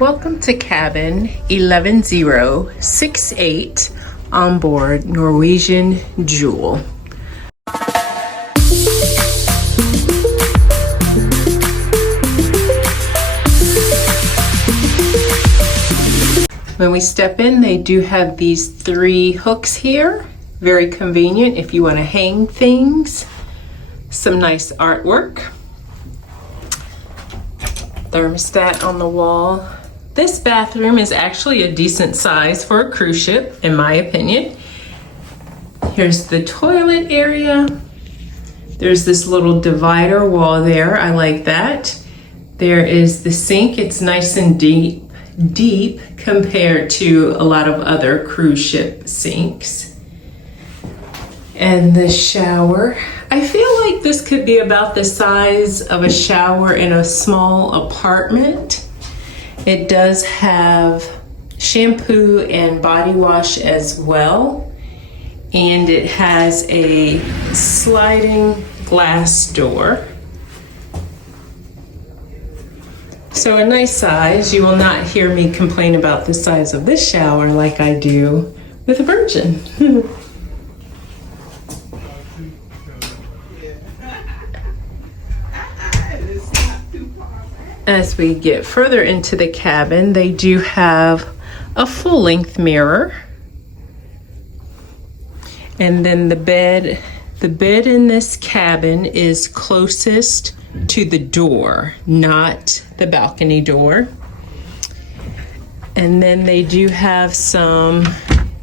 Welcome to cabin 11068 on board Norwegian Jewel. When we step in, they do have these 3 hooks here. Very convenient if you want to hang things. Some nice artwork. Thermostat on the wall. This bathroom is actually a decent size for a cruise ship, in my opinion. Here's the toilet area. There's this little divider wall there. I like that. There is the sink. It's nice and deep compared to a lot of other cruise ship sinks. And the shower. I feel like this could be about the size of a shower in a small apartment. It does have shampoo and body wash as well. And it has a sliding glass door. So a nice size. You will not hear me complain about the size of this shower like I do with a Virgin. As we get further into the cabin, they do have a full-length mirror. And then the bed in this cabin is closest to the door, not the balcony door. And then they do have some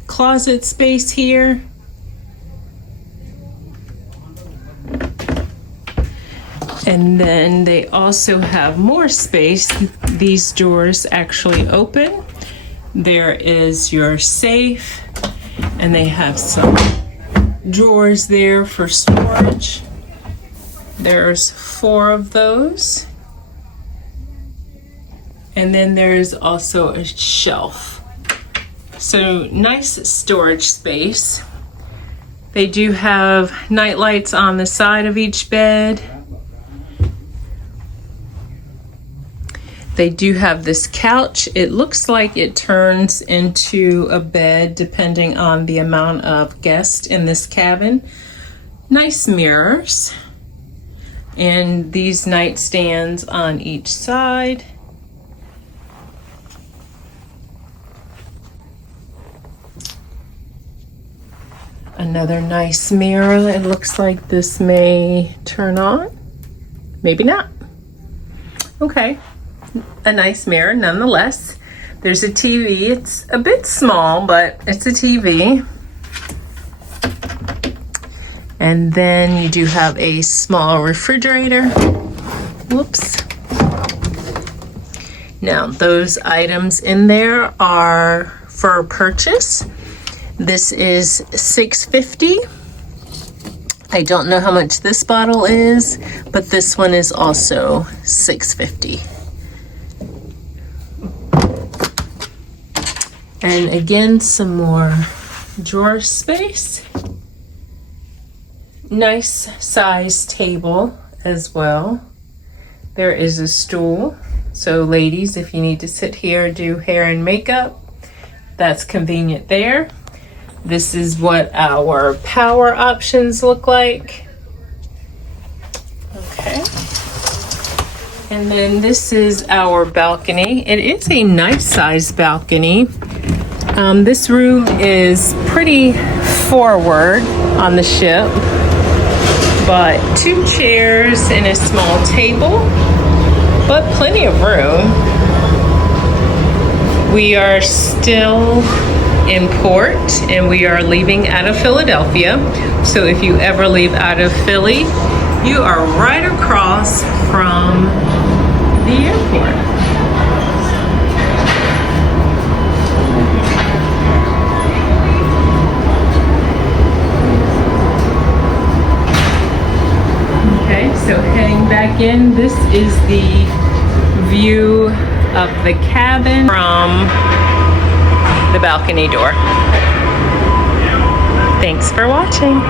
closet space here. And then they also have more space. These doors actually open. There is your safe, and they have some drawers there for storage. There's 4 of those. And then there's also a shelf. So nice storage space. They do have night lights on the side of each bed. They do have this couch. It looks like it turns into a bed depending on the amount of guests in this cabin. Nice mirrors. And these nightstands on each side. Another nice mirror. It looks like this may turn on. Maybe not. Okay. A nice mirror nonetheless. There's a TV. It's a bit small, but it's a TV. And then you do have a small refrigerator. Whoops. Now, those items in there are for purchase. This is $6.50. I don't know how much this bottle is, but this one is also $6.50. And again, some more drawer space. Nice size table as well. There is a stool. So ladies, if you need to sit here, do hair and makeup, that's convenient there. This is what our power options look like. Okay. And then this is our balcony. It is a nice size balcony. This room is pretty forward on the ship, but 2 chairs and a small table, but plenty of room. We are still in port and we are leaving out of Philadelphia. So if you ever leave out of Philly, you are right across from the airport. So heading back in, this is the view of the cabin from the balcony door. Thanks for watching.